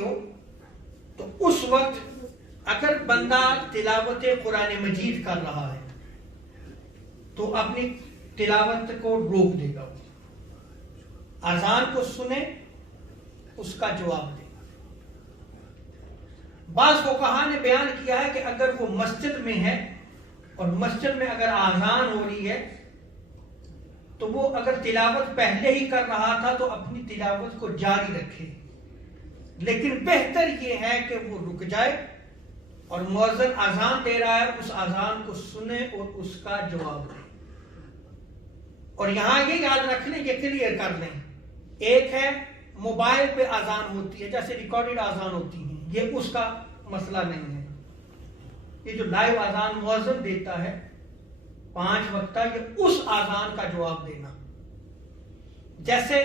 हो तो उस वक्त अगर बंदा तिलावत कुरान मजीद कर रहा है तो अपनी तिलावत को रोक देगा, अजान को सुने, उसका जवाब देगा। बाज़ फुक़हा ने बयान किया है कि अगर वो मस्जिद में है और मस्जिद में अगर आजान हो रही है तो वो अगर तिलावत पहले ही कर रहा था तो अपनी तिलावत को जारी रखे, लेकिन बेहतर ये है कि वो रुक जाए और मुअज्जिन अजान दे रहा है उस अजान को सुने और उसका जवाब दे। और यहां ये याद रख लें, ये क्लियर कर लें, एक है मोबाइल पे अजान होती है, जैसे रिकॉर्डेड अजान होती है, ये उसका मसला नहीं है। ये जो लाइव अजान मुअज्जिन देता है 5 वक्त, ये उस अजान का जवाब देना। जैसे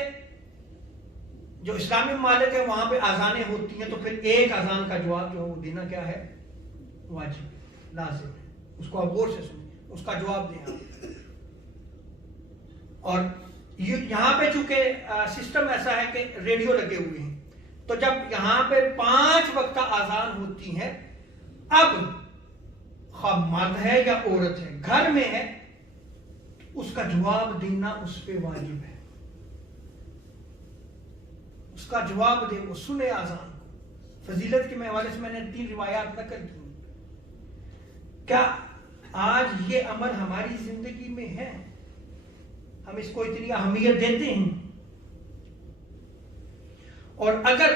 जो इस्लामी ममालिक है वहां पे अजानें होती हैं तो फिर एक अजान का जवाब जो है वो देना क्या है, वाजिब, लाजिम है। उसको आप गौर से सुनिए, उसका जवाब दें आप। और यहां पे चूंकि सिस्टम ऐसा है कि रेडियो लगे हुए हैं, तो जब यहां पे 5 वक्त अजान होती है, अब मर्द है या औरत है, घर में है, उसका जवाब देना उस पे वाजिब है। उसका जवाब दे, वो सुने अजान को। फजीलत के हवाले से मैंने 3 रिवायात नकल की। क्या आज ये अमल हमारी जिंदगी में है? हम इसको इतनी अहमियत देते हैं? और अगर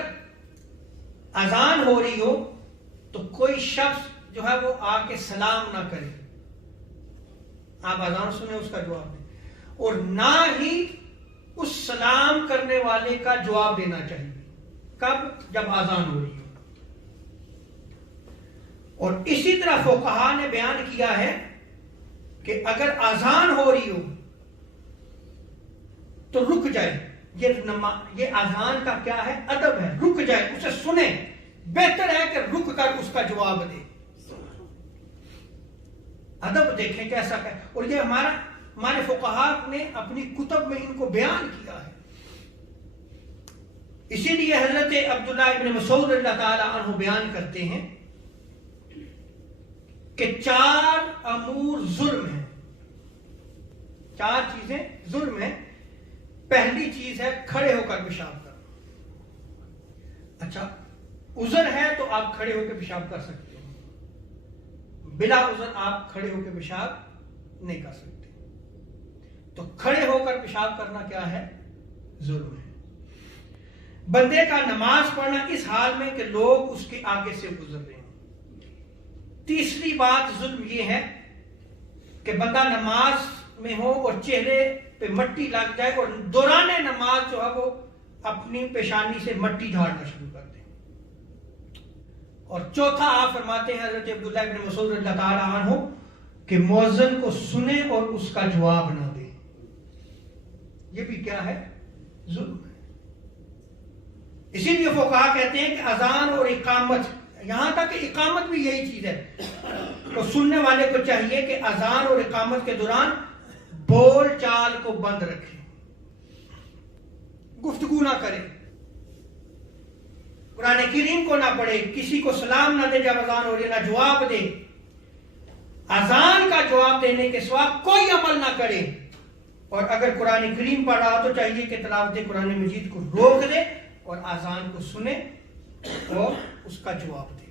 अजान हो रही हो तो कोई शख्स जो है वो आके सलाम ना करे, आप अजान सुने उसका जवाब दें, और ना ही उस सलाम करने वाले का जवाब देना चाहिए। कब? जब अजान हो रही हो। और इसी तरह फुक़हा ने बयान किया है कि अगर अजान हो रही हो तो रुक जाए। ये अजान का क्या है, अदब है, रुक जाए, उसे सुने। बेहतर है कि रुक कर उसका जवाब दे। अदब देखें कैसा है। और ये हमारे फुक़हा ने अपनी कुतब में इनको बयान किया है। इसीलिए हजरत अब्दुल्लाह इब्न मसूद रज़ियल्लाहु ताला अन्हु बयान करते हैं कि 4 अमूर जुल्म है, 4 चीजें जुल्म है। पहली चीज है खड़े होकर पेशाब करना। अच्छा, उज़र है तो आप खड़े होकर पेशाब कर सकते हो, बिला उज़र आप खड़े होकर पेशाब नहीं कर सकते। तो खड़े होकर पेशाब करना क्या है, जुल्म है। बंदे का नमाज पढ़ना इस हाल में कि लोग उसके आगे से गुजर रहे हैं। तीसरी बात जुल्म ये है कि बंदा नमाज में हो और चेहरे पे मट्टी लग जाए और दौरान नमाज जो है वो अपनी पेशानी से मट्टी झाड़ना शुरू कर दे। और चौथा आप फरमाते हैं हजरत अब्दुल्लाह इब्न मसूद रज़ियल्लाहु ताला अन्हु कि मुअज्जिन को सुने और उसका जवाब ना दे। ये भी क्या है, जुल्म है। इसीलिए फुक़हा कहते हैं कि अजान और इकामत, यहां तक कि इकामत भी यही चीज है, तो सुनने वाले को चाहिए कि अजान और इकामत के दौरान बोल चाल को बंद रखे, गुफ्तगू ना करे, कुरान करीम को ना पढ़े, किसी को सलाम ना दे जब अजान हो रही है, ना जवाब दे, अजान का जवाब देने के सिवा कोई अमल ना करे। और अगर कुरान करीम पढ़ रहा तो चाहिए कि तिलावत कुरान मजीद को रोक दे और अजान को सुने और उसका जवाब दे।